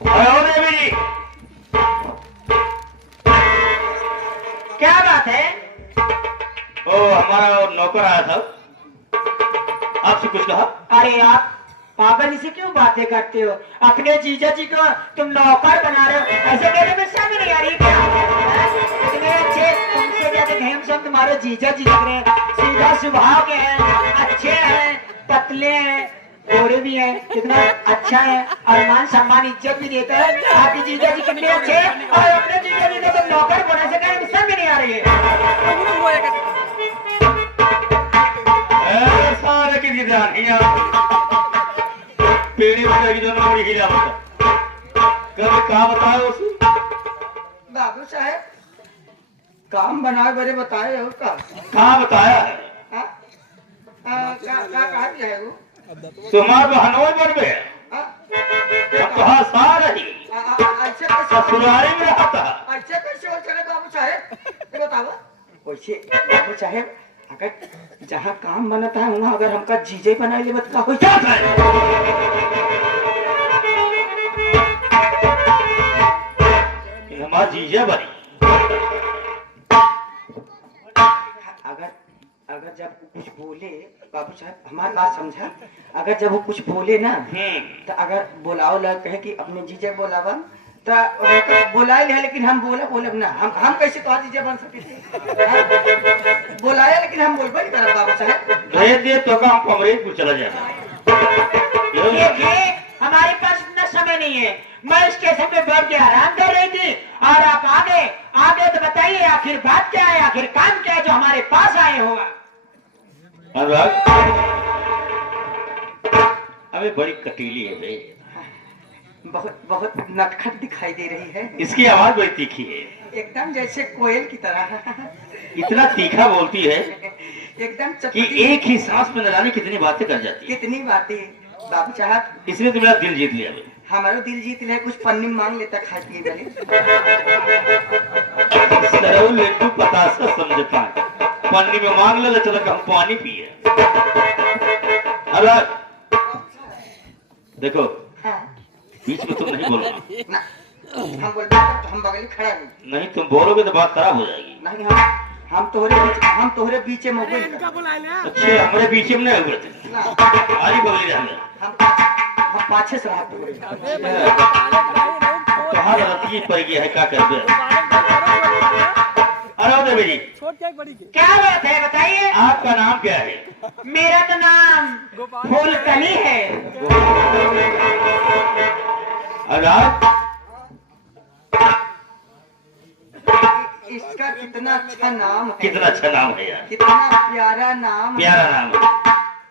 देवी जी, क्या बात है? ओ हमारा नौकर आया था, आपसे कुछ कहा। अरे आप पागल से क्यों बातें करते हो? अपने जीजा जी को तुम नौकर बना रहे हो, ऐसे कहने में शर्म नहीं आ रही क्या? इतने अच्छे, तुमसे ज्यादा हैंडसम तुम्हारे जीजा जी लग रहे हैं, सीधा स्वभाव के हैं, अच्छे हैं, पतले हैं, गोरे भी हैं, कितना अच्छा है और मान सम्मान इज्जत भी देता है। आपके जीजा जी कितने अच्छे हैं और अपने जीजा जी को तुम नौकर बना से कहने में शर्म नहीं आ रही है। सारे की ध्यान पेड़ी की जो नौकरी हिला बता कभी कहा बताए उसे। बाबू साहब काम बनाए बड़े बताए हो का? कहाँ बताया है? कहा दिया है वो? तुम्हारे बहनों बन गए अब तो हाँ सारा ही ससुराली में रहता। अच्छा कैसे हो चले बाबू साहेब, ये बताओ। वैसे बाबू साहेब अगर जहाँ काम बनता है वहाँ अगर हमका जीजे बनाए ले बता हो जाता है। हमारा जीजे बनी अगर अगर जब वो कुछ बोले बाबू साहब हमारी बात समझा, अगर जब वो कुछ बोले ना तो अगर बुलाओ लग कहे कि अपने जीजे बोलावा तो बुलाए ले, लेकिन हम बोले ना हम कैसे तो जीजे बन सके? बुलाए लेकिन हम बोलबे नहीं करब बाबू साहब। भेज दिए तो हम कमरे को चला जाएगा। हमारे पास इतना समय नहीं है, मैं स्टेशन पे बैठ के आराम कर रही थी और आप आगे तो बताइए आखिर बात क्या है, आखिर काम क्या है जो हमारे पास आए हो? अबे बड़ी कटीली है बे, बहुत बहुत नटखट दिखाई दे रही है। इसकी आवाज बड़ी तीखी है, एकदम जैसे कोयल की तरह। इतना तीखा बोलती है एकदम कि एक ही सांस में न जाने कितनी बातें कर जाती है। कितनी बातें बाबू साहब, इसने तो मेरा दिल जीत लिया बे। हमारा दिल जीत ले, कुछ पन्नी मांग लेता खाए पिए वाले। लड्डू पतासा समझता है, पन्नी में मांग ले चलो हम पानी पिए। अरे देखो हाँ। बीच में तुम नहीं बोलना। हम बोलते तो हम बगल खड़ा हैं। नहीं तुम बोलोगे तो बात खराब हो जाएगी। नहीं हम तोहरे बीच में अच्छे हमारे बीच में नहीं हुए थे, आरी बगली जाने हम पाछे से बात कहाँ रतिये पड़ गया है, क्या कर दे। अरे देवी जी क्या बात है बताइए। आपका नाम क्या है? मेरा तो नाम फूलकली है। अगर इसका कितना अच्छा नाम है, कितना अच्छा नाम है यार, कितना प्यारा नाम, प्यारा नाम है।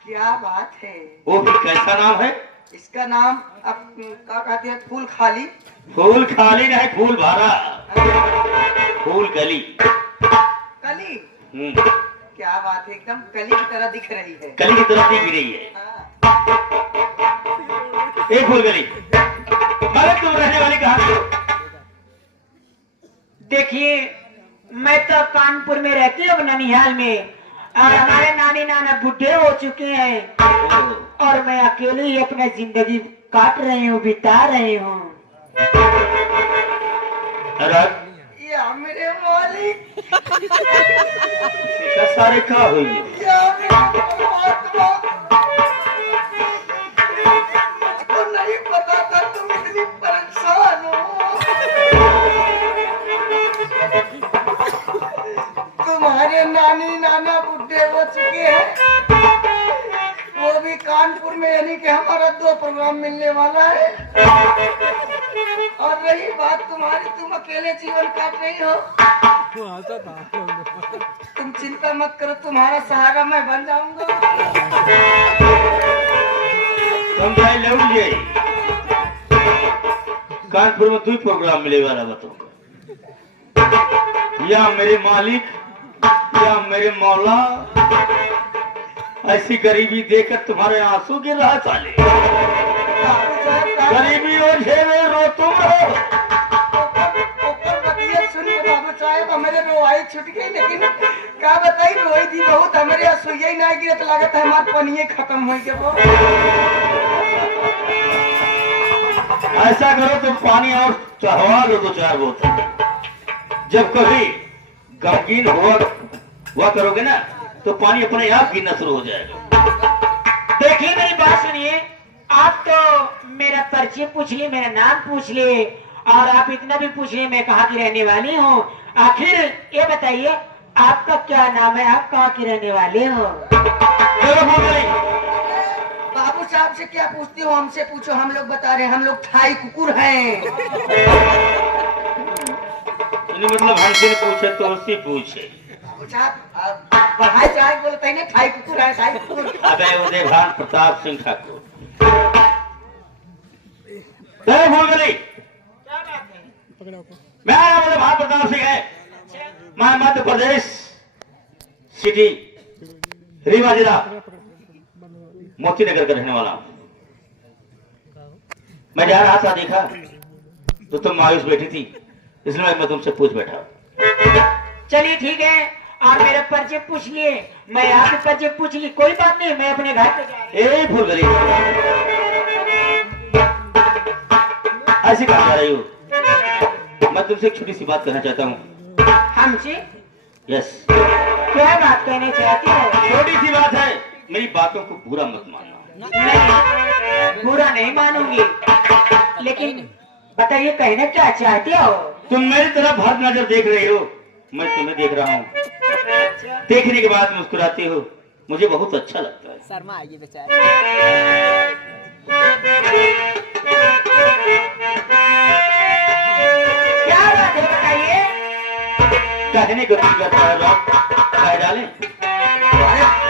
क्या बात है। वो भी कैसा नाम है? इसका नाम अब क्या कहते हैं, फूल खाली। फूल खाली नहीं, फूल भरा, फूल गली कली। क्या बात है, एकदम कली की तरह दिख रही है। कली की तरफ दिख रही है। एक फूल गली मगर तुम रहने वाली कहाँ से हो? देखिए मैं तो कानपुर में रहती हूँ, ननिहाल में, और हमारे नानी नाना बूढ़े हो चुके हैं और मैं अकेले ही अपना जिंदगी काट रही हूँ, बिता रही हूँ। या मेरे मालिक सारे का हुई या मेरे परमात्मा, मुझको नहीं पता था तुम इतनी परेशान हो। तुम्हारे नानी नाना बुढ़े हो चुके हैं, वो भी कानपुर में, यानी कि हमारा 2 प्रोग्राम मिलने वाला है। और रही बात तुम्हारी, तुम अकेले जीवन काट रही हो, तुम चिंता मत करो, तुम्हारा सहारा मैं बन जाऊंगा। कानपुर में 2 प्रोग्राम मिले वाला बताऊंगा, या मेरे मालिक या मेरे मौला, ऐसी गरीबी देखकर तुम्हारे आंसू गिर रहा साले। गरीबी और झेले रो तुम रहो। सुनिए बाबू साहब, हमारे रोआई छूट गई, लेकिन क्या बताई रोई थी बहुत, हमारे सुइया ही नहीं गिरत, लागत है हमारे पनिये खत्म हो गए। ऐसा करो तुम पानी और चढ़वा लो 2-4 बोतल। जब कभी गमगीन हुआ करोगे ना तो पानी अपने आप गिरना शुरू हो जाएगा। देखिए मेरी बात सुनिए, आप तो मेरा परिचय पूछ लिए, मेरा नाम पूछ लिए और आप इतना भी पूछ लिए मैं कहाँ की रहने वाली हूँ। आखिर ये बताइए आपका क्या नाम है, आप कहाँ की रहने वाले हो? बाबू साहब से क्या पूछते हो, हमसे पूछो। हम लोग बता रहे हैं, हम लोग थाई कुकुर हैं। मतलब हमसे पूछे तो उससे पूछे। बाबू साहब पढ़ाई चढ़ाई बोलते हैं, थाई कुकुर है, थाई कुकुर। अबे उदय भान प्रताप सिंह ठाकुर भूल गई। मेरा नाम उदय भान प्रताप सिंह है। मैं मध्य प्रदेश सिटी रीवा जिला मोती नगर का रहने वाला हूं। मैं जा रहा था, देखा तो तुम मायूस बैठी थी, इसलिए मैं तुमसे पूछ बैठा। चलिए ठीक है, आप मेरा परिचय पूछ लिए, मैं आपके परिचय पूछ ली, कोई बात नहीं, मैं अपने घर पे जा रही हूं। ए भूल गई, ऐसी कहा जा रही हो? मैं तुमसे एक छोटी सी बात कहना चाहता हूँ। हमसे यस, क्या बात कहना चाहती हो? छोटी सी बात है, मेरी बातों को बुरा मत मानना। नहीं, बुरा नहीं मानूंगी, लेकिन बताइए कहना क्या चाहती हो? तुम मेरी तरफ हर नजर देख रही हो, मैं तुम्हें देख रहा हूँ। देखने के बाद मुस्कुराती हो, मुझे बहुत अच्छा लगता है। शर्मा आएगी बेचारा। क्या बात है बताइए? कहने को दिल करता है, बात कह डालें।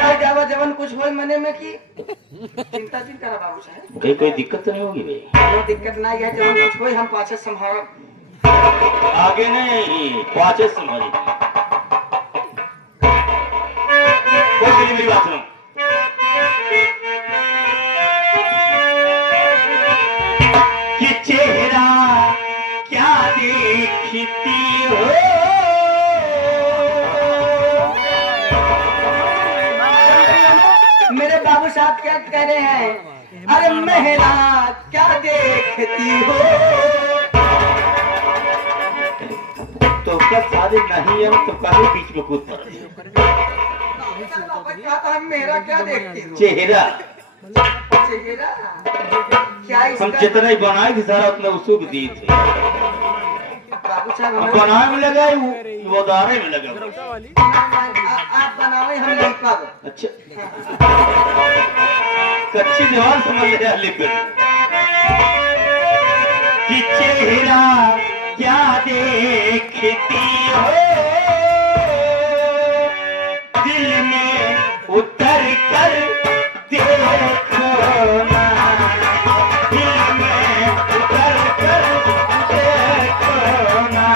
अरे जावा जवन कुछ हो मने में की चिंता जिन करा बाबू साहब। कहीं कोई दिक्कत तो नहीं होगी भाई? कोई दिक्कत नहीं है, जवन कुछ हो हम पाछे संभाल। आगे नहीं, पाछे संभाली। मेरी बात सुनो। कि चेहरा क्या देखती हो, मेरे बाबू साहब क्या कह रहे हैं? अरे महिला क्या देखती हो? तो क्या शादी नहीं है तो कहीं बीच में कूद पड़े। मेरा क्या देखती हो? चेहरा चेहरा क्या हम इसका? जितना ही बनाए थे सारा उतना उसको भी दिए थे। बाबू साहब अब बनाए में लगा वो दारे में लगा। आप बनाओ, हम नहीं पाओ। अच्छा, कच्ची जवान समझ ले लिखकर कि चेहरा क्या देखती हो, दिल में उतर कर देखो ना, दिल में उतर कर देखो ना।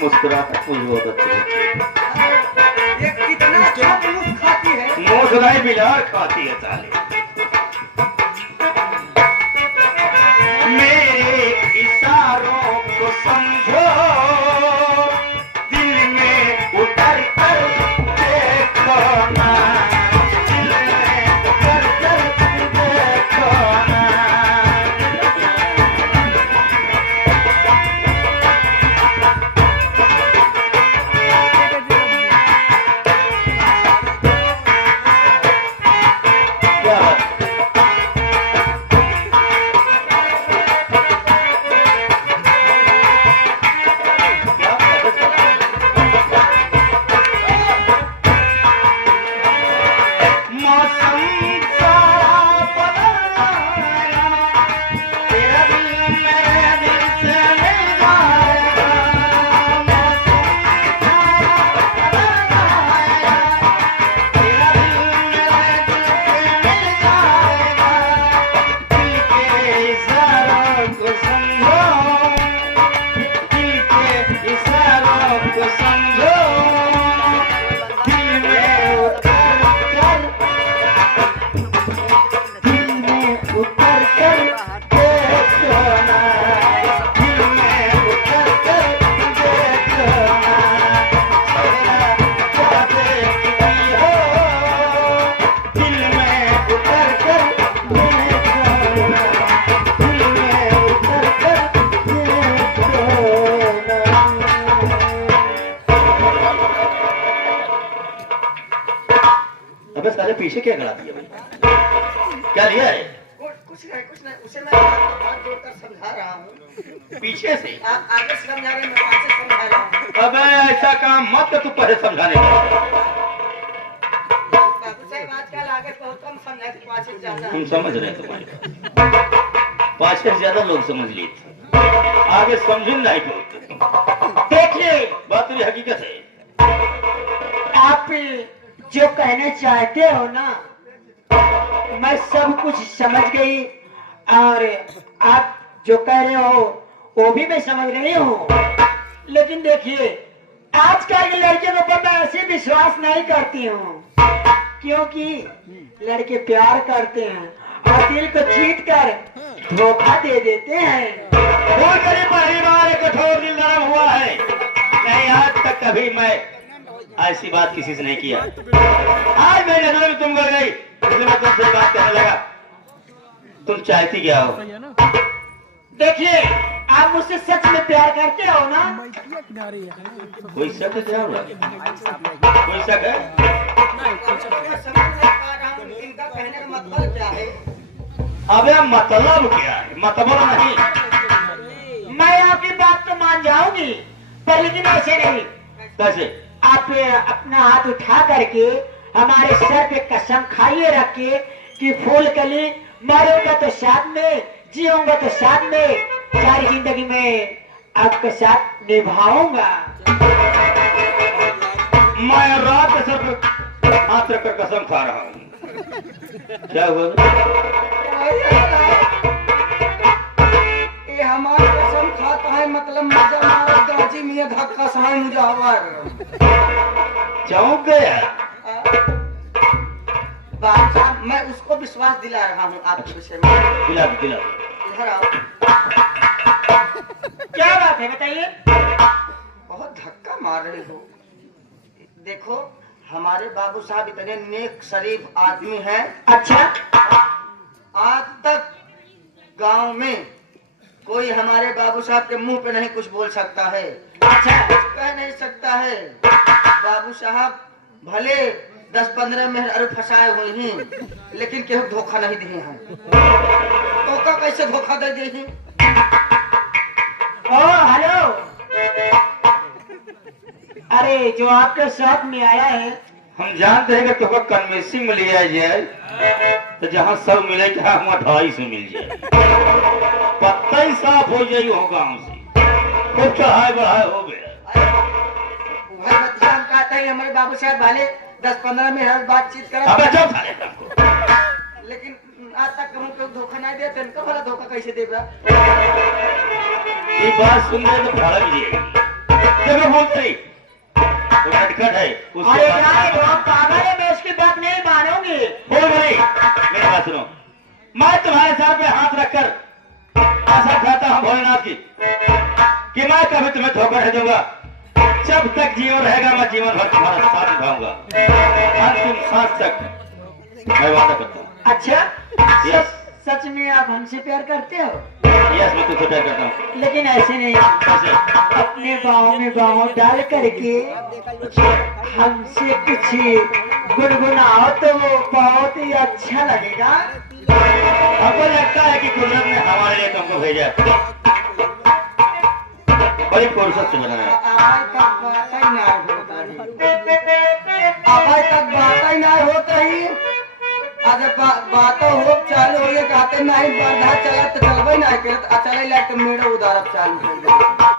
मुस्कुराहट मुझे बहुत अच्छी लगती है। ये कितना अच्छा दूध खाती है। मोसराई बिलार खाती है साले। मेरे इशारों को समझो, दिल में उतर कर देखो ना, दिल में सारा बदलाया, तेरा दिल मेरे दिल से मिल जाएगा, तेरा दिल मेरे दिल से मिल जाएगा, दिल के इशारों को समझो, दिल के इशारों को समझो, दिल में उतर कर देखो ना, दिल में उतर कर देखो ना, क्या देखती हो, दिल में उतर कर देखो ना, दिल में उतर कर देखो ना। अबे साले पीछे क्या करा दिया भाई? क्या लिया है? कुछ नहीं उसे मैं हाथ जोड़कर समझा रहा हूँ। पीछे से? आप आगे से समझा रहे हैं, मैं पाछे समझा रहा हूँ। अबे ऐसा काम मत कर, तू पहले समझाने का। बाबू साहब आजकल आगे बहुत कम समझा के पाछे से ज्यादा। हम समझ रहे हैं तुम्हारी बात। पाछे से ज्यादा लोग समझ लिए थे, आगे समझ नहीं तो। देखिए बात भी हकीकत है। आप जो कहना चाहते हो ना, मैं सब कुछ समझ गई, और आप जो कह रहे हो वो भी मैं समझ रही हूँ। लेकिन देखिए आजकल के लड़के के ऊपर मैं ऐसे विश्वास नहीं करती हूँ, क्योंकि लड़के प्यार करते हैं और दिल को जीत कर धोखा दे देते हैं। वो मेरी पहली बार एक कठोर दिल नरम हुआ है, नहीं आज तक कभी मैं ऐसी बात किसी से नहीं किया। आज मेरी नजर में तुम गड़ गई, इसलिए मैं तुमसे बात करने लगा। तुम चाहती क्या हो? देखिए आप मुझसे सच में प्यार करते हो ना? कोई शक है क्या? कोई शक है? मैं समझ नहीं पा रहा हूँ इनका कहने का मतलब क्या है। अबे मतलब क्या है? मतलब नहीं। मैं आपकी बात तो मान जाऊंगी, पर लेकिन ऐसे नहीं। कैसे? आप अपना हाथ उठा करके हमारे सर पे कसम खाइए रख के कि फूल कली मरूंगा तो साथ में, जीऊंगा तो साथ में, सारी जिंदगी में आपके साथ निभाऊंगा। मैं रात के सर पे हाथ रखकर कसम खा रहा हूँ। क्या हुआ? ये हमारे कसम खाता है, मतलब मजा मारा गाजी मियां धक्का सहाय मुजावर। चौंक गया? बात साहब मैं उसको विश्वास दिला रहा हूँ आपके विषय में। दिला दो, दिला दो। इधर आओ। क्या बात है बताइए? बहुत धक्का मार रहे हो। देखो हमारे बाबू साहब इतने नेक शरीफ आदमी हैं। अच्छा आज तक गांव में कोई हमारे बाबू साहब के मुंह पे नहीं कुछ बोल सकता है, अच्छा कह नहीं सकता है। बाबू साहब भले 10-15 मेहरारू फंसाए हुए हैं, लेकिन केहू धोखा नहीं दिए हैं। धोखा कैसे धोखा दे दी हैं? ओ हेलो, अरे जो आपके साथ में आया है, हम जानते हैं कि तुमको कन्वेंसिंग में लिया जाए तो जहाँ सब मिले कि हाँ वहाँ 250 मिल जाए, पत्ता ही साफ हो जाए हो गाँव से, खूब चढ़ाए बढ़ाए हो गया। वही बच्चा हम कहते हैं हमारे बाबू साहब भले 10-15 मेहरारू बातचीत करा, अबे चुप साले। लेकिन आज तक कहूँ को धोखा नहीं देते। इनको भला धोखा कैसे देगा? ये बात सुन रहे तो भड़क जाएगी। देखो बोलते ही वो नटखट है उसके अरे बाद- यार वो आप पागल है, मैं उसकी बात नहीं मानूंगी। बोल भाई मेरी बात सुनो, मैं तुम्हारे सर पे हाथ रखकर ऐसा खाता हूँ भोलेनाथ की कि मैं कभी तुम्हें धोखा नहीं दूंगा। जब तक जीवन रहेगा मैं जीवन भर तुम्हारा साथ निभाऊंगा, अंतिम सांस तक मैं वादा करता हूँ। अच्छा यस सच में आप हमसे प्यार करते हो? यस मैं तुझसे प्यार करता हूँ। लेकिन ऐसे नहीं, कैसे? अपने बाहों में बाहों डाल करके हमसे कुछ गुनगुनाओ तो वो बहुत ही अच्छा लगेगा। हमको लगता है कि कुदरत ने हमारे लिए तुमको भेजा, बड़ी फुर्सत से बनाया। आवाज तक बात ही ना होता ही, आवाज तक बात ही ना होता ही। आज बातों हो चालू हो ये कहते नहीं बर्धा चला तो चलबे ना के चले ला के मेरे उधार चालू कर दे